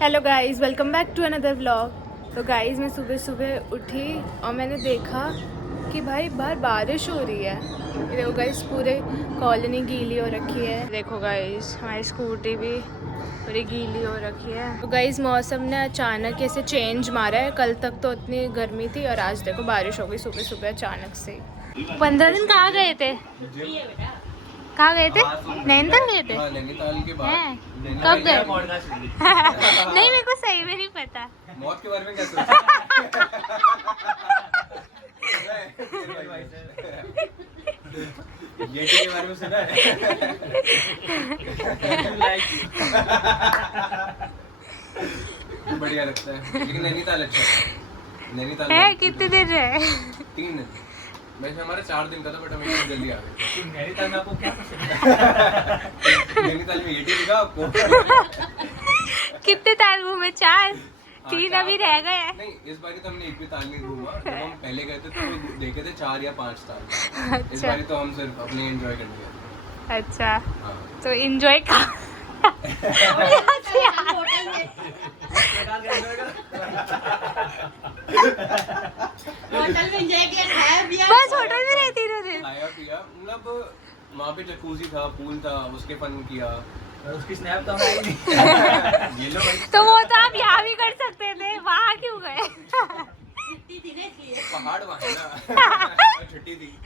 Hello guys, welcome back to another vlog. तो guys मैं सुबह सुबह उठी और मैंने देखा कि भाई बाहर बारिश हो रही है। ये देखो गाइस, पूरे कॉलोनी गीली हो रखी है। देखो गाइस, हमारी स्कूटी भी पूरी गीली हो रखी है। तो गाइस मौसम ने अचानक ऐसे चेंज मारा है। कल तक तो इतनी गर्मी थी और आज देखो बारिश हो गई सुबह सुबह अचानक से। 15 दिन कहाँ गए थे? कहाँ गए थे? नैनीताल गए थे? नैनीताल के बाद कब गए? नहीं, मेरे को सही में नहीं पता। मौत के बारे में क्या येटी के बारे में सुना है? बढ़िया लगता है, लेकिन नैनीताल अच्छा है। नैनीताल है कितने दिन रहे? 3 दिन। वैसे हमारा 4 दिन का था, बट हम इतनी जल्दी आ गए। नैनीताल में आपको क्या पसंद है? नैनीताल में येटी दिखा आपको? कितने ताल घूमे? 4? 3 अभी रह गए हैं। नहीं, इस बार तो हमने एक भी ताल नहीं घूमा। जब हम पहले गए थे तो देखे थे 4 या 5 ताल। इस बार तो हम सिर्फ अपने एंजॉय करने गए। अच्छा, हाँ। तो एंजॉय का होटल में एंजॉय किया, खाया पिया, बस होटल में रहती रहे। खाया पिया, मतलब वहाँ पे जकूजी था, पूल था, उसके फन किया। और उसकी स्नैप तो हमारी ये लो भाई। तो वो तो आप यहाँ भी कर सकते थे, वहाँ क्यों गए? छुट्टी थी ना इसलिए। पहाड़ वहाँ है ना, छुट्टी थी।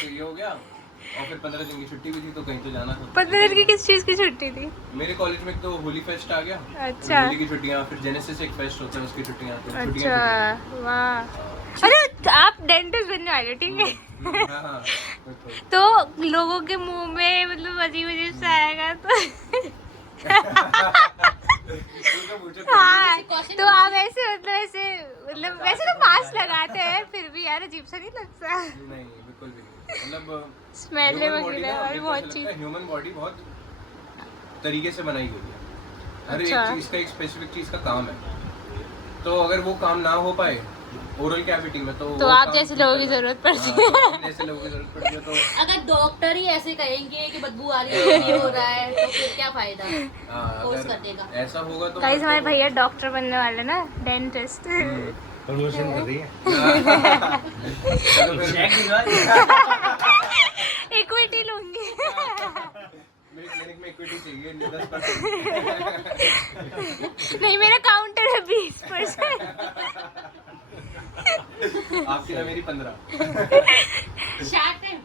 तो ये हो गया, और फिर 15 दिन की छुट्टी भी थी, तो कहीं तो जाना था। 15 दिन की किस चीज की छुट्टी थी? मेरे कॉलेज में तो होली फेस्ट आ गया। अच्छा। होली की छुट्टियाँ, फिर जेनेसिस एक फेस्ट होता है, उसकी छुट्टियाँ। अच्छा, वाह। अरे आप डेंटिस्ट बनने वाले, ठीक है? हाँ हाँ। तो लोगों के मुंह में मतलब अजीब अजीब सा आएगा तो हाँ, तो आप ऐसे मतलब वैसे तो मास्क लगाते हैं, फिर भी यार अजीब सा नहीं लगता? नहीं, बिल्कुल भी नहीं। मतलब स्मेल वगैरह बहुत चीज। ह्यूमन बॉडी बहुत तरीके से बनाई गई है। हर अच्छा। एक चीज का एक स्पेसिफिक चीज का काम है। तो अगर वो काम ना हो पाए ओरल कैविटी में, तो आप जैसे लोगों की जरूरत पड़ती है। तो जैसे लोगों की जरूरत पड़ती है। तो अगर डॉक्टर ही ऐसे कहेंगे कि बदबू आ रही है, ये हो रहा है, तो फिर क्या फायदा? कोर्स कर देगा। ऐसा होगा तो गाइस, हमारे भैया डॉक्टर बनने वाले ना, डेंटिस्ट। प्रमोशन कर रही है। चलो फिर इक्विटी लूंगी। मेरे क्लिनिक में इक्विटी चाहिए 10%। नहीं, मेरा काउंटर है 20%। आपकी ना मेरी 15। Shark tank.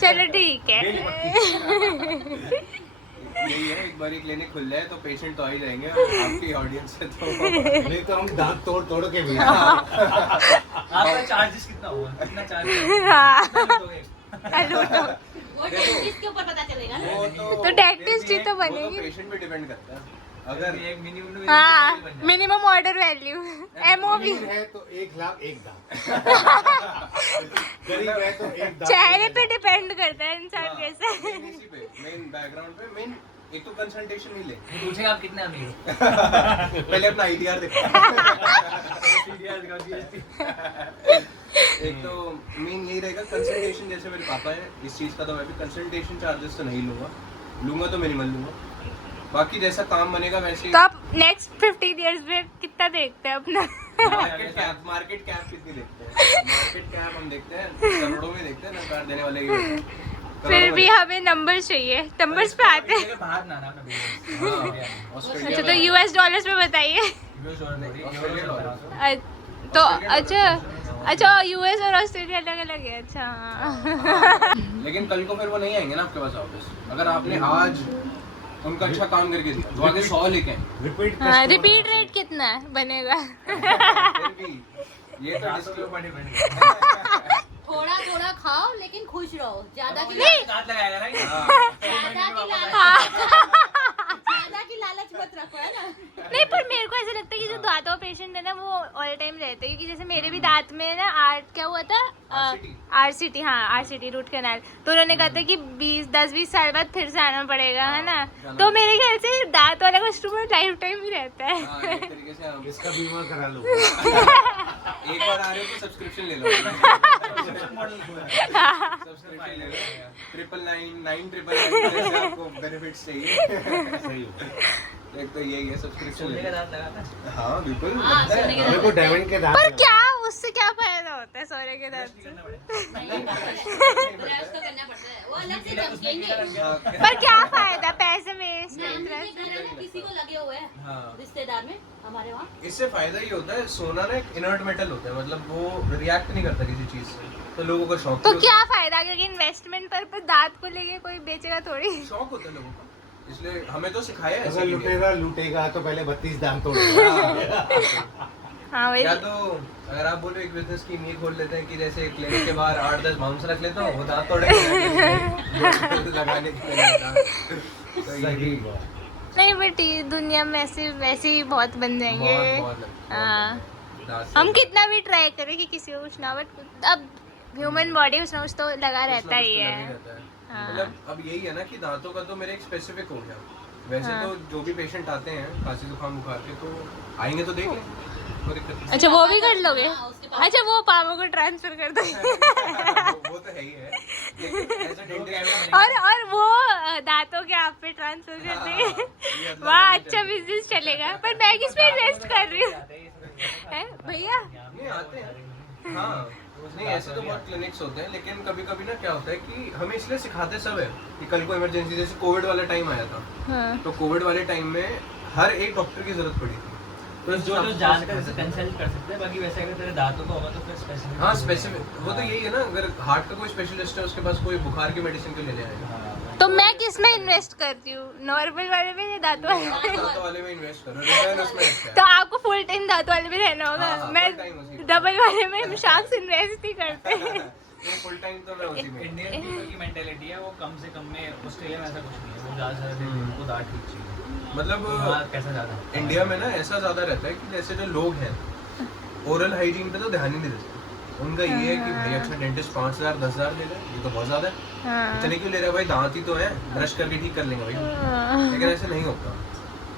चलो ठीक है। यही है, एक बार क्लिनिक खुल जाए तो पेशेंट तो आ ही जाएंगे आपकी ऑडियंस से। तो नहीं तो हम दांत तोड़ तोड़ के भी। आपका चार्जेस कितना हुआ? कितना चार्ज? हाँ, हेलो। वो डेंटिस्ट के ऊपर पता चलेगा ना। तो डेंटिस्ट ही तो बनेगी। पेशेंट पे डिपेंड करता है। अगर एक मिनिमम हाँ, मिनिमम ऑर्डर वैल्यू MOV। है तो 1 लाख 1 दांत। गरीब है तो 1 दांत। चेहरे पे डिपेंड करता है इंसान कैसे। मेन बैकग्राउंड पे मेन एक तो कंसल्टेशन ही ले। पूछे आप कितने अमीर हो? पहले अपना ITR देखो। एक तो मेन यही रहेगा कंसल्टेशन। जैसे मेरे पापा है इस चीज का, तो मैं भी कंसल्टेशन चार्जेस तो नहीं लूंगा तो मिनिमल लूंगा। बाकी जैसा काम बनेगा वैसे ही। तो आप नेक्स्ट 15 इयर्स में कितना देखते हैं अपना? मार्केट कैप कितनी देखते हैं? मार्केट कैप हम देखते हैं करोड़ों में देखते हैं ना, कार देने वाले ही। फिर भी हमें नंबर चाहिए, नंबर्स पे आते हैं। बाहर ना ना अपना अच्छा, तो US डॉलर्स में बताइए। तो अच्छा US और ऑस्ट्रेलिया अलग अलग है। अच्छा हाँ। लेकिन कल को फिर वो नहीं आएंगे ना आपके पास ऑफिस। अगर आपने आज उनका अच्छा काम करके दिया तो आगे 100 लेके आएंगे। रिपीट रेट कितना है बनेगा? फिर भी ये तो जिसके ऊपर डिपेंड करता है। थोड़ा थोड़ा खाओ लेकिन खुश रहो। ज्यादा की दांत लगाएगा ना। ज्यादा की लालच मत रखो, है ना। नहीं, पर मेरे को ऐसा लगता है कि जो दांतों पेशेंट है ना, वो ऑल टाइम रहते हैं। क्योंकि जैसे मेरे भी दांत में ना आज क्या हुआ था, RCT, हाँ RCT रूट कैनाल। तो उन्होंने कहा था कि 10-20 साल बाद फिर से आना पड़ेगा, है ना। तो मेरे ख्याल से दांत वाला कस्टमर लाइफ टाइम ही रहता है। हाँ, एक तरीके से हम इसका बीमा करा लो। एक बार आ रहे हो तो सब्सक्रिप्शन ले लो। सब्सक्रिप्शन ले लो, 999 जैसे आपको बेनिफिट्स चाहिए। सही हो। एक तो यही है सब्सक्रिप्शन सोने ले का लो। दांत लगाता है। हाँ बिल्कुल हाँ, लगता है। सोने के मेरे को डायमंड के दांत पर लगे। क्या उससे क्या फायदा होता है सोने के दांत से? करना पड़ेगा। नहीं, ब्रश तो करना पड़ता है, वो अलग से चमकेंगे। पर क्या फायदा, पैसे वेस्ट है। नाम के घर है ना, किसी को लगे हुए हैं हाँ। रिश्तेदार में हमारे वहाँ। इससे फायदा ये होता है, सोना ना एक इनर्ट मेटल होता है, मतलब वो रिएक्ट नहीं करता किसी चीज से, तो लोगों का शौक तो भी क्या फायदा, क्योंकि इन्वेस्टमेंट पर दांत को लेके कोई बेचेगा थोड़ी। होता है। शौक होता है लोगों का, इसलिए हमें तो सिखाया है अगर इसीलिए। लुटेरा लूटेगा तो पहले 32 दांत तोड़ेगा। हाँ वही। या तो अगर आप बोलो एक बिजनेस की नींव खोल लेते हैं कि जैसे क्लिनिक के बाहर 8-10 माउंस रख लेता हूँ, वो दांत तोड़ेंगे लगाने के लिए। तो ये भी नहीं बेटी, दुनिया में ऐसे ही बहुत बन जाएंगे। बहुत हाँ, दांत से हम कितना भी ट्राई करें कि किसी को कुछ ना, बट अब ह्यूमन बॉडी कुछ ना कुछ तो लगा रहता ही कुछ तो लगा है। रहता है। हाँ। मतलब अब यही है ना कि दांतों का तो मेरे एक स्पेसिफिक हो गया। वैसे हाँ। तो जो भी पेशेंट आते हैं खांसी जुकाम बुखार के, तो आएंगे तो देख लें, कोई दिक्कत नहीं। अच्छा वो भी कर लोगे? हाँ, उसके पास- अच्छा वो पापा को ट्रांसफर कर दो। वो तो है ही है, लेकिन ऐसा डेंटल और वो दांतों के आप पे ट्रांसफर कर हाँ, देंगे। ये मतलब वाह, नहीं अच्छा चलता। बिजनेस चलेगा। पर मैं किस पे इन्वेस्ट कर रही हूँ? हैं, भैया? नहीं आते हैं, हाँ नहीं ऐसे तो बहुत क्लिनिक्स होते हैं, लेकिन कभी कभी ना क्या होता है कि हमें इसलिए सिखाते सब है कि कल को इमरजेंसी, जैसे कोविड वाला टाइम आया था, हाँ। तो कोविड वाले टाइम में हर एक डॉक्टर की जरूरत पड़ी थी। तो जो जानकर जैसे कंसल्ट कर सकते हैं, बाकी वैसे अगर तेरे दांतों का होगा तो फिर स्पेसिफिक। हाँ स्पेसिफिक, वो तो यही है ना, अगर हार्ट का कोई स्पेशलिस्ट है उसके पास कोई बुखार की मेडिसिन क्यों लेने आएगा। तो मैं किस में इन्वेस्ट करती हूँ, नॉर्मल वाले में या दांत वाले में? दांतों वाले में इन्वेस्ट करो, रिटर्न उसमें अच्छा तो है। आपको फुल टाइम दांत वाले में रहना होगा। हाँ, हाँ, मैं full time उसी में। डबल वाले में शार्क्स इन्वेस्ट ही करते हैं। फुल टाइम तो मैं उसी में। इंडियन पीपल की मेंटेलिटी है, वो कम से कम में, ऑस्ट्रेलिया में ऐसा कुछ नहीं है, वो ज़्यादा से ज़्यादा उनको दांत ठीक चाहिए। मतलब वहाँ कैसा ज़्यादा इंडिया में ना ऐसा ज्यादा रहता है कि जैसे जो लोग हैं ओरल हाइजीन पे तो ध्यान ही नहीं देते। उनका ये है कि भाई अच्छा डेंटिस्ट 5,000 10,000 ले ले, ये तो बहुत ज्यादा है, हाँ। इतने क्यों ले रहा है भाई, दांत ही तो है, ब्रश करके ठीक कर लेंगे भाई। लेकिन ऐसे नहीं होता,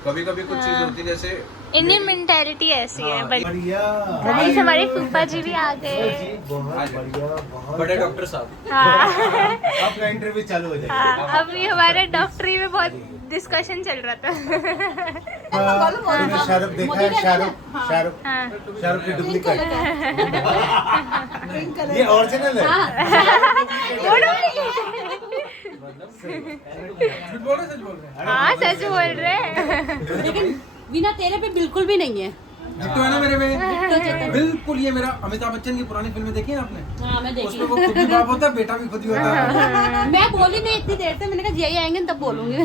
कभी कभी कुछ चीजें होती है जैसे इंडियन मेंटालिटी ऐसी है। हाँ, बढ़िया। गाइस हमारे फूफा जी भी आ गए। बहुत बढ़िया, बहुत बड़े डॉक्टर साहब। हाँ। आपका इंटरव्यू चालू हो जाएगा। हाँ, अभी हमारे डॉक्टरी में बहुत डिस्कशन चल रहा था। तूने शाहरुख देखा है? शाहरुख हाँ। शाहरुख की डुप्लीकेट। ये ओरिजिनल है। हाँ सच बोल रहे हैं। लेकिन बिना तेरे पे बिल्कुल भी नहीं है। जिट्टो है ना मेरे में, बिल्कुल ये मेरा अमिताभ बच्चन की पुरानी फिल्में देखी है ना आपने? हाँ मैं देखी। उसमें वो खुद भी बाप होता है, बेटा भी खुद ही होता है। मैं बोली नहीं इतनी देर से, मैंने कहा यही आएंगे तब बोलूंगी।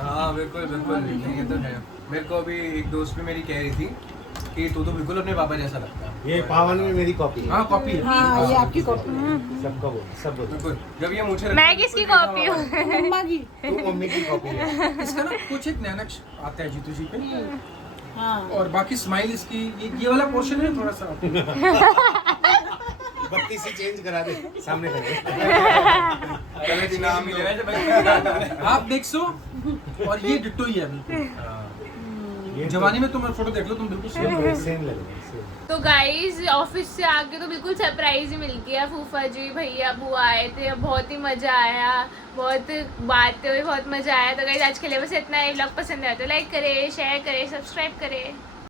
हाँ बिल्कुल बिल्कुल, ये तो है। मेरे को अभी एक दोस्त भी मेरी कह रही थी कि तू तो बिल्कुल अपने पापा जैसा लगता है। ये पावन में मेरी कॉपी है। हाँ कॉपी है। हाँ ये आपकी कॉपी सबका बोल, सब बोल। बिल्कुल, जब ये मुझे मैं किसकी कॉपी हूँ? मम्मा की। तू मम्मी की कॉपी है। इसका ना कुछ एक नया नक्श आता है जीतू जी पे, हाँ और बाकी स्माइल इसकी ये वाला पोर्शन है थोड़ा सा। बत्ती से चेंज करा दे, सामने करे। चलो जी नाम ही ले। आप देख सो, और ये डिट्टो ही है बिल्कुल। जवानी में तुम फोटो देख लो, तुम बिल्कुल सेम हो। सेम लगेगा, सेम। तो गाइज ऑफिस से आके तो बिल्कुल सरप्राइज ही मिल गया। फूफा जी भैया बुआ आए थे, बहुत ही मजा आया, बहुत बातें हुई, बहुत मजा आया। तो गाइज आज के लिए बस इतना ही। व्लॉग पसंद आया तो लाइक करें, शेयर करें, सब्सक्राइब करें।